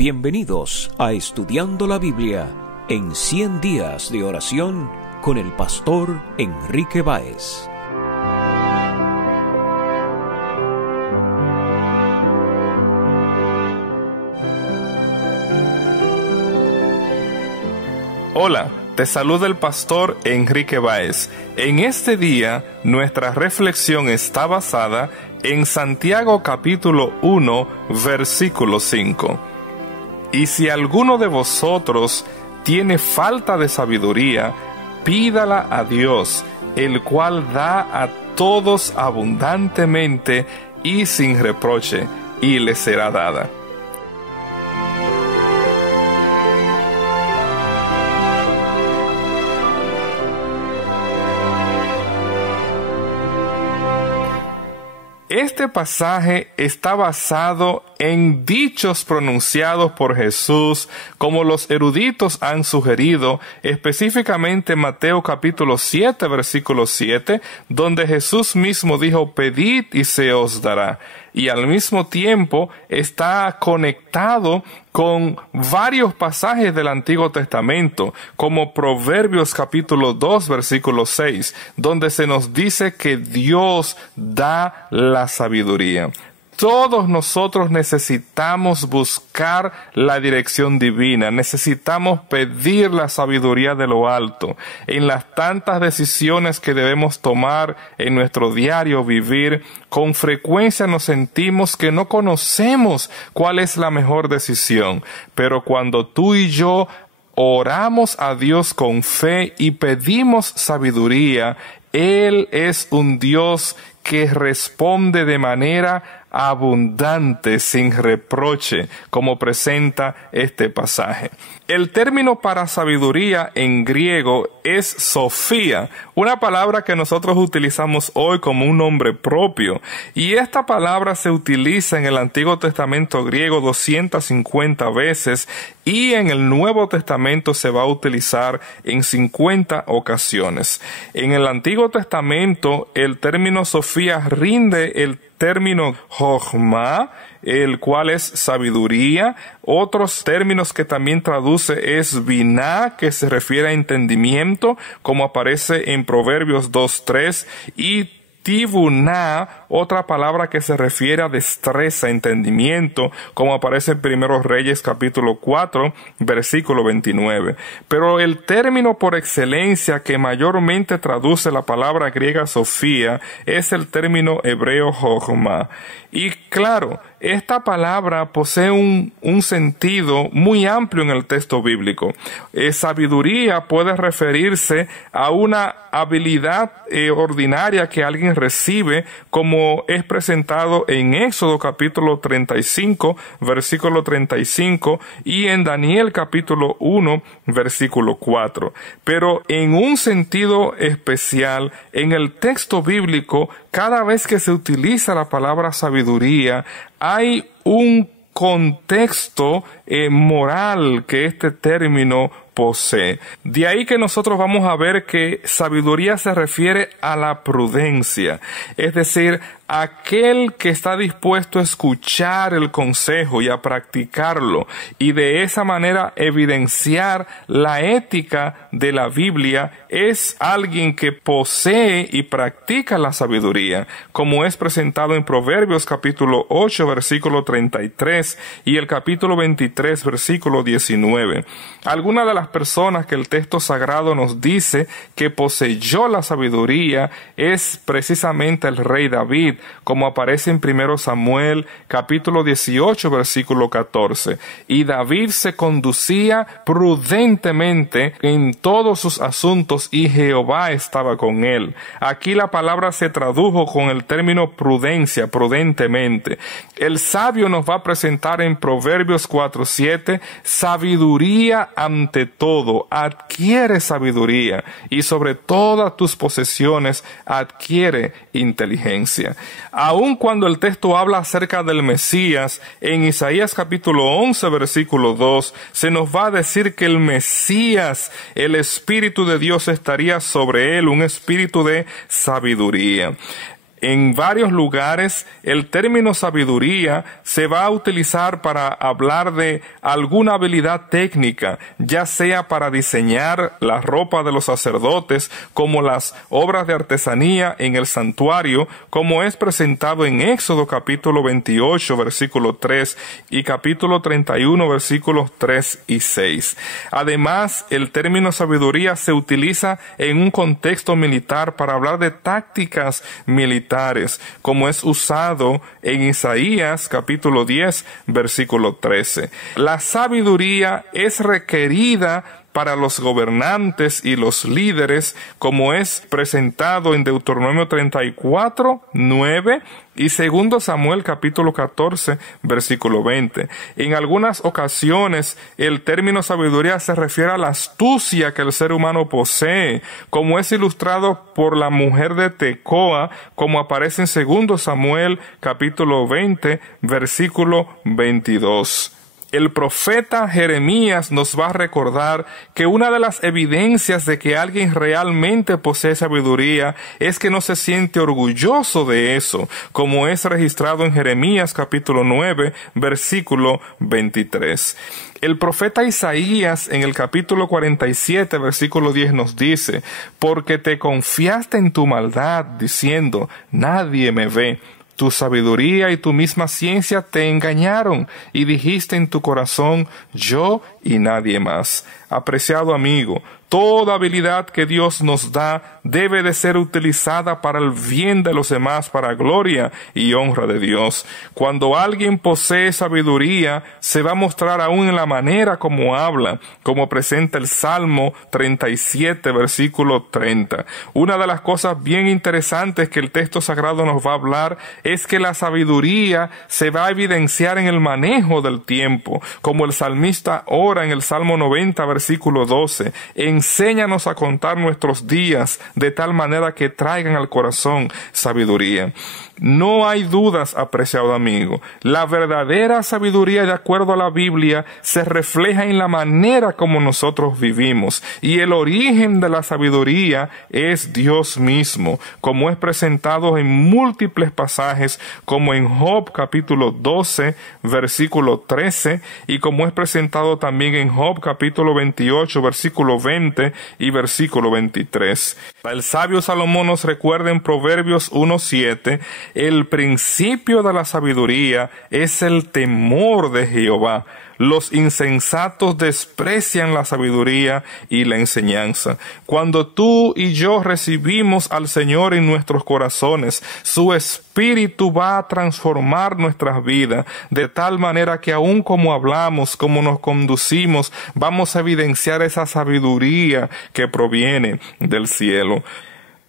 Bienvenidos a Estudiando la Biblia en 100 días de oración con el pastor Enrique Báez. Hola, te saluda el pastor Enrique Báez. En este día, nuestra reflexión está basada en Santiago capítulo 1, versículo 5. Y si alguno de vosotros tiene falta de sabiduría, pídala a Dios, el cual da a todos abundantemente y sin reproche, y le será dada. Este pasaje está basado en dichos pronunciados por Jesús, como los eruditos han sugerido, específicamente Mateo capítulo 7, versículo 7, donde Jesús mismo dijo: pedid y se os dará. Y al mismo tiempo está conectado con varios pasajes del Antiguo Testamento, como Proverbios capítulo 2, versículo 6, donde se nos dice que Dios da la sabiduría. Todos nosotros necesitamos buscar la dirección divina, necesitamos pedir la sabiduría de lo alto en las tantas decisiones que debemos tomar en nuestro diario vivir. Con frecuencia nos sentimos que no conocemos cuál es la mejor decisión, pero cuando tú y yo oramos a Dios con fe y pedimos sabiduría, Él es un Dios que responde de manera abundante, sin reproche, como presenta este pasaje. El término para sabiduría en griego es Sofía, una palabra que nosotros utilizamos hoy como un nombre propio, y esta palabra se utiliza en el Antiguo Testamento griego 250 veces y en el Nuevo Testamento se va a utilizar en 50 ocasiones. En el Antiguo Testamento el término Sofía rinde el término Jochma, el cual es sabiduría. Otros términos que también traduce es Biná, que se refiere a entendimiento, como aparece en Proverbios 2:3, y Tibuná, otra palabra que se refiere a destreza, entendimiento, como aparece en Primeros Reyes capítulo 4, versículo 29. Pero el término por excelencia que mayormente traduce la palabra griega Sofía es el término hebreo Jochma. Y claro, esta palabra posee un sentido muy amplio en el texto bíblico. Sabiduría puede referirse a una habilidad ordinaria que alguien recibe, como es presentado en Éxodo capítulo 35, versículo 35, y en Daniel capítulo 1, versículo 4. Pero en un sentido especial, en el texto bíblico, cada vez que se utiliza la palabra sabiduría, hay un contexto moral que este término posee. De ahí que nosotros vamos a ver que sabiduría se refiere a la prudencia, es decir, aquel que está dispuesto a escuchar el consejo y a practicarlo, y de esa manera evidenciar la ética de la Biblia, es alguien que posee y practica la sabiduría, como es presentado en Proverbios capítulo 8, versículo 33, y el capítulo 23, versículo 19. Algunas de las personas que el texto sagrado nos dice que poseyó la sabiduría es precisamente el rey David, como aparece en 1 Samuel capítulo 18, versículo 14. Y David se conducía prudentemente en todos sus asuntos y Jehová estaba con él. Aquí la palabra se tradujo con el término prudencia, prudentemente. El sabio nos va a presentar en Proverbios 4:7 sabiduría ante todo, adquiere sabiduría, y sobre todas tus posesiones adquiere inteligencia. Aun cuando el texto habla acerca del Mesías, en Isaías capítulo 11, versículo 2, se nos va a decir que el Mesías, el Espíritu de Dios estaría sobre él, un espíritu de sabiduría. En varios lugares el término sabiduría se va a utilizar para hablar de alguna habilidad técnica, ya sea para diseñar la ropa de los sacerdotes, como las obras de artesanía en el santuario, como es presentado en Éxodo capítulo 28, versículo 3 y capítulo 31, versículos 3 y 6. Además, el término sabiduría se utiliza en un contexto militar para hablar de tácticas militares, como es usado en Isaías capítulo 10, versículo 13. La sabiduría es requerida para los gobernantes y los líderes, como es presentado en Deuteronomio 34, 9 y 2 Samuel capítulo 14, versículo 20. En algunas ocasiones, el término sabiduría se refiere a la astucia que el ser humano posee, como es ilustrado por la mujer de Tecoa, como aparece en 2 Samuel capítulo 20, versículo 22. El profeta Jeremías nos va a recordar que una de las evidencias de que alguien realmente posee sabiduría es que no se siente orgulloso de eso, como es registrado en Jeremías capítulo 9, versículo 23. El profeta Isaías en el capítulo 47, versículo 10 nos dice: porque te confiaste en tu maldad, diciendo, nadie me ve. Tu sabiduría y tu misma ciencia te engañaron, y dijiste en tu corazón, yo y nadie más. Apreciado amigo, toda habilidad que Dios nos da debe de ser utilizada para el bien de los demás, para gloria y honra de Dios. Cuando alguien posee sabiduría, se va a mostrar aún en la manera como habla, como presenta el Salmo 37, versículo 30. Una de las cosas bien interesantes que el texto sagrado nos va a hablar es que la sabiduría se va a evidenciar en el manejo del tiempo, como el salmista ora en el Salmo 90, versículo 12. Enséñanos a contar nuestros días de tal manera que traigan al corazón sabiduría. No hay dudas, apreciado amigo. La verdadera sabiduría, de acuerdo a la Biblia, se refleja en la manera como nosotros vivimos. Y el origen de la sabiduría es Dios mismo, como es presentado en múltiples pasajes, como en Job capítulo 12, versículo 13, y como es presentado también en Job capítulo 28, versículo 20 y versículo 23. El sabio Salomón nos recuerda en Proverbios 1:7, el principio de la sabiduría es el temor de Jehová. Los insensatos desprecian la sabiduría y la enseñanza. Cuando tú y yo recibimos al Señor en nuestros corazones, su Espíritu va a transformar nuestras vidas, de tal manera que aun como hablamos, como nos conducimos, vamos a evidenciar esa sabiduría que proviene del cielo.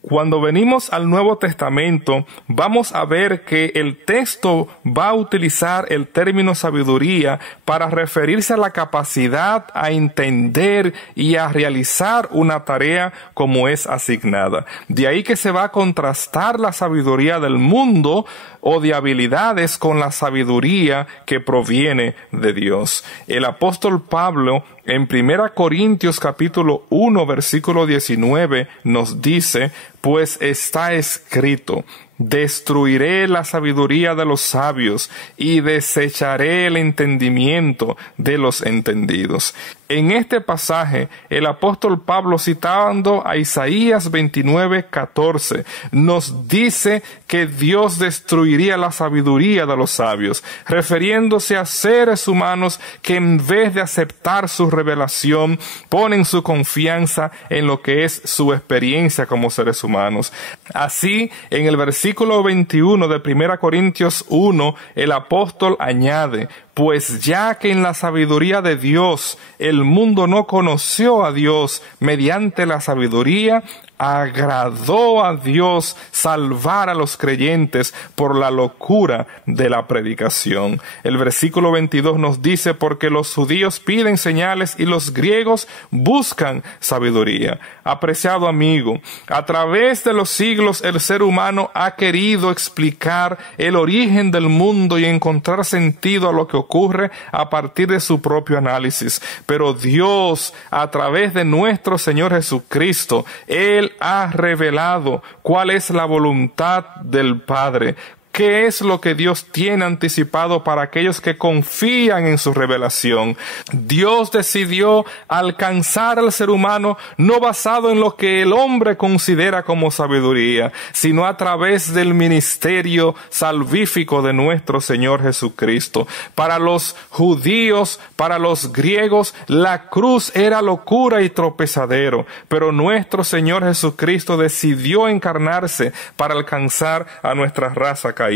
Cuando venimos al Nuevo Testamento, vamos a ver que el texto va a utilizar el término sabiduría para referirse a la capacidad a entender y a realizar una tarea como es asignada. De ahí que se va a contrastar la sabiduría del mundo o de habilidades con la sabiduría que proviene de Dios. El apóstol Pablo en 1 Corintios capítulo 1 versículo 19 nos dice: pues está escrito, destruiré la sabiduría de los sabios y desecharé el entendimiento de los entendidos. En este pasaje, el apóstol Pablo, citando a Isaías 29:14, nos dice que Dios destruiría la sabiduría de los sabios, refiriéndose a seres humanos que en vez de aceptar su revelación, ponen su confianza en lo que es su experiencia como seres humanos. Así, en el versículo 21 de 1 Corintios 1, el apóstol añade: pues ya que en la sabiduría de Dios el mundo no conoció a Dios mediante la sabiduría, agradó a Dios salvar a los creyentes por la locura de la predicación. El versículo 22 nos dice: porque los judíos piden señales y los griegos buscan sabiduría. Apreciado amigo, a través de los siglos el ser humano ha querido explicar el origen del mundo y encontrar sentido a lo que ocurre ocurre a partir de su propio análisis. Pero Dios, a través de nuestro Señor Jesucristo, Él ha revelado cuál es la voluntad del Padre. ¿Qué es lo que Dios tiene anticipado para aquellos que confían en su revelación? Dios decidió alcanzar al ser humano no basado en lo que el hombre considera como sabiduría, sino a través del ministerio salvífico de nuestro Señor Jesucristo. Para los judíos, para los griegos, la cruz era locura y tropezadero, pero nuestro Señor Jesucristo decidió encarnarse para alcanzar a nuestra raza caída.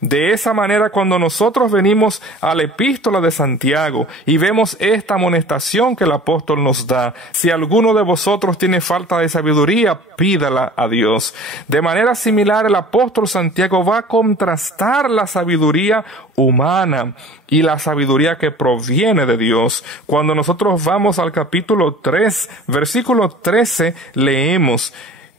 De esa manera, cuando nosotros venimos a la epístola de Santiago y vemos esta amonestación que el apóstol nos da: si alguno de vosotros tiene falta de sabiduría, pídala a Dios. De manera similar, el apóstol Santiago va a contrastar la sabiduría humana y la sabiduría que proviene de Dios. Cuando nosotros vamos al capítulo 3, versículo 13, leemos: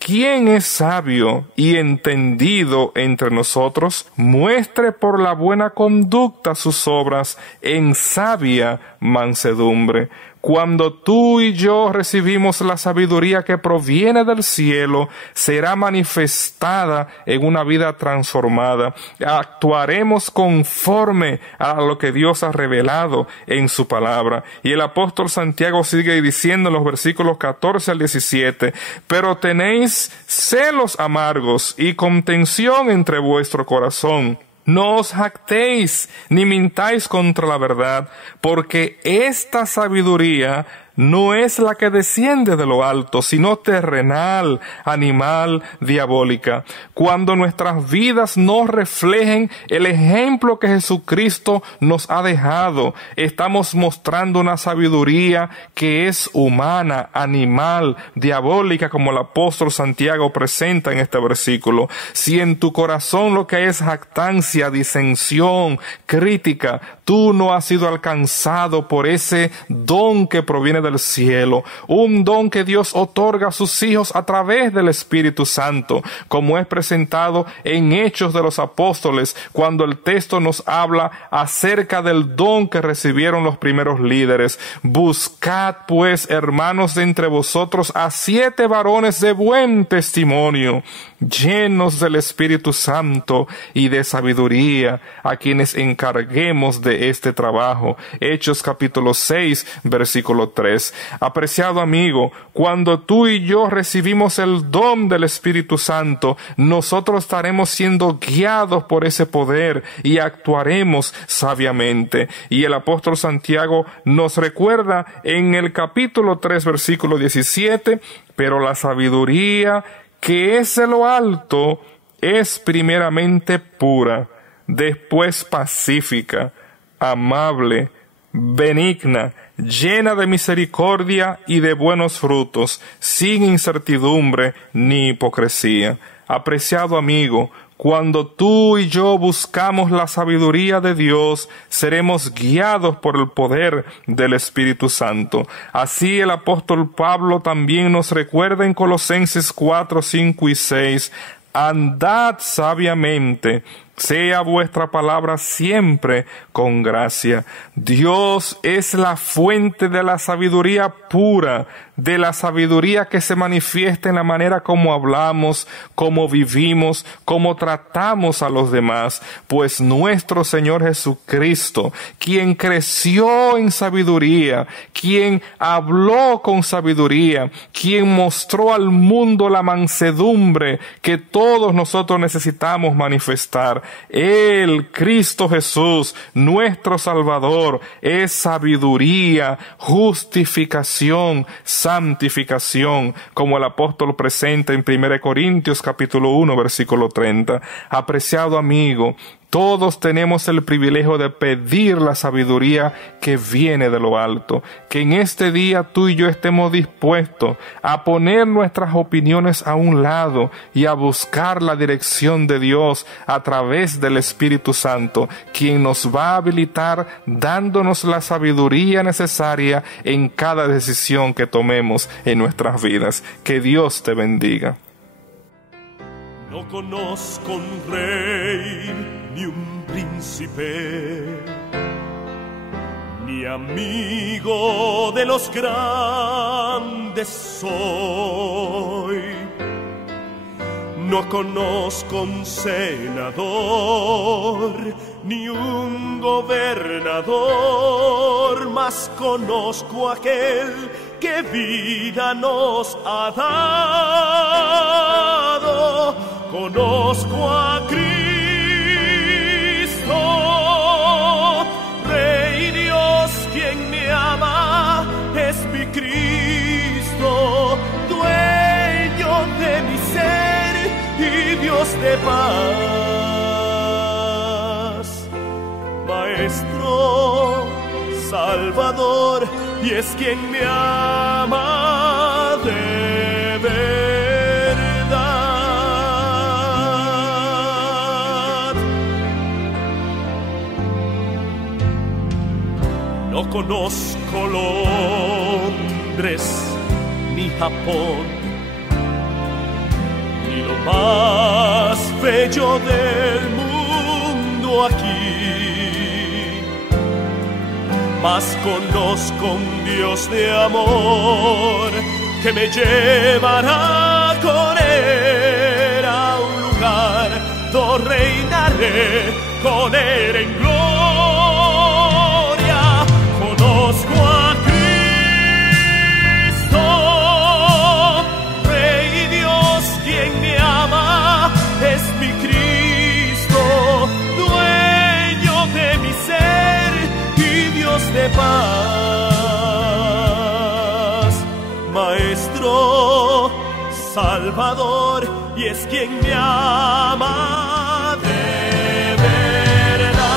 ¿quién es sabio y entendido entre nosotros? Muestre por la buena conducta sus obras en sabia mansedumbre. Cuando tú y yo recibimos la sabiduría que proviene del cielo, será manifestada en una vida transformada. Actuaremos conforme a lo que Dios ha revelado en su palabra. Y el apóstol Santiago sigue diciendo en los versículos 14 al 17: pero tenéis celos amargos y contención entre vuestro corazón. No os jactéis ni mintáis contra la verdad, porque esta sabiduría no es la que desciende de lo alto, sino terrenal, animal, diabólica. Cuando nuestras vidas no reflejen el ejemplo que Jesucristo nos ha dejado, estamos mostrando una sabiduría que es humana, animal, diabólica, como el apóstol Santiago presenta en este versículo. Si en tu corazón lo que hay es jactancia, disensión, crítica, tú no has sido alcanzado por ese don que proviene del cielo, un don que Dios otorga a sus hijos a través del Espíritu Santo, como es presentado en Hechos de los Apóstoles, cuando el texto nos habla acerca del don que recibieron los primeros líderes. Buscad pues, hermanos, de entre vosotros a 7 varones de buen testimonio, llenos del Espíritu Santo y de sabiduría, a quienes encarguemos de este trabajo. Hechos capítulo 6, versículo 3. Apreciado amigo, cuando tú y yo recibimos el don del Espíritu Santo, nosotros estaremos siendo guiados por ese poder y actuaremos sabiamente. Y el apóstol Santiago nos recuerda en el capítulo 3, versículo 17, pero la sabiduría que es de lo alto es primeramente pura, después pacífica, amable, benigna, llena de misericordia y de buenos frutos, sin incertidumbre ni hipocresía. Apreciado amigo, cuando tú y yo buscamos la sabiduría de Dios, seremos guiados por el poder del Espíritu Santo. Así el apóstol Pablo también nos recuerda en Colosenses 4, 5 y 6, andad sabiamente, sea vuestra palabra siempre con gracia. Dios es la fuente de la sabiduría pura, de la sabiduría que se manifiesta en la manera como hablamos, como vivimos, como tratamos a los demás. Pues nuestro Señor Jesucristo, quien creció en sabiduría, quien habló con sabiduría, quien mostró al mundo la mansedumbre que todos nosotros necesitamos manifestar, Él, Cristo Jesús, nuestro Salvador, es sabiduría, justificación, santificación, como el apóstol presenta en 1 Corintios capítulo 1, versículo 30. Apreciado amigo, todos tenemos el privilegio de pedir la sabiduría que viene de lo alto. Que en este día tú y yo estemos dispuestos a poner nuestras opiniones a un lado y a buscar la dirección de Dios a través del Espíritu Santo, quien nos va a habilitar dándonos la sabiduría necesaria en cada decisión que tomemos en nuestras vidas. Que Dios te bendiga. No conozco un rey ni un príncipe ni amigo de los grandes soy. No conozco un senador ni un gobernador, mas conozco a aquel que vida nos ha dado. Conozco a Cristo, Rey Dios, quien me ama, es mi Cristo, dueño de mi ser y Dios de paz, Maestro, Salvador, y es quien me ama de verdad. No conozco Londres ni Japón, ni lo más bello del mundo aquí, mas conozco un Dios de amor que me llevará con Él a un lugar donde reinaré con Él en gloria. Conozco a Cristo, Rey Dios, quien me ama, es mi Cristo, dueño de mi ser y Dios de paz, Maestro, Salvador, y es quien me ama de verdad.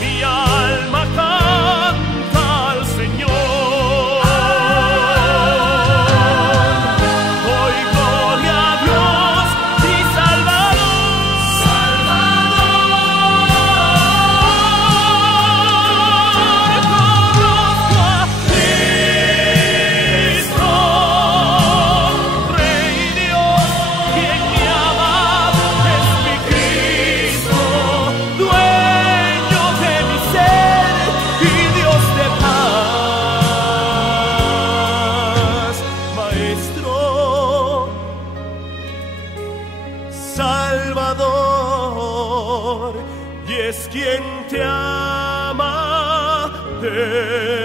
Mi alma canta al Señor, doy gloria a Dios, mi Salvador. Conozco a Cristo, Rey Dios, quien me ama, es mi Cristo, dueño de mi ser y Dios de paz, Maestro, Salvador, y es quien te ama de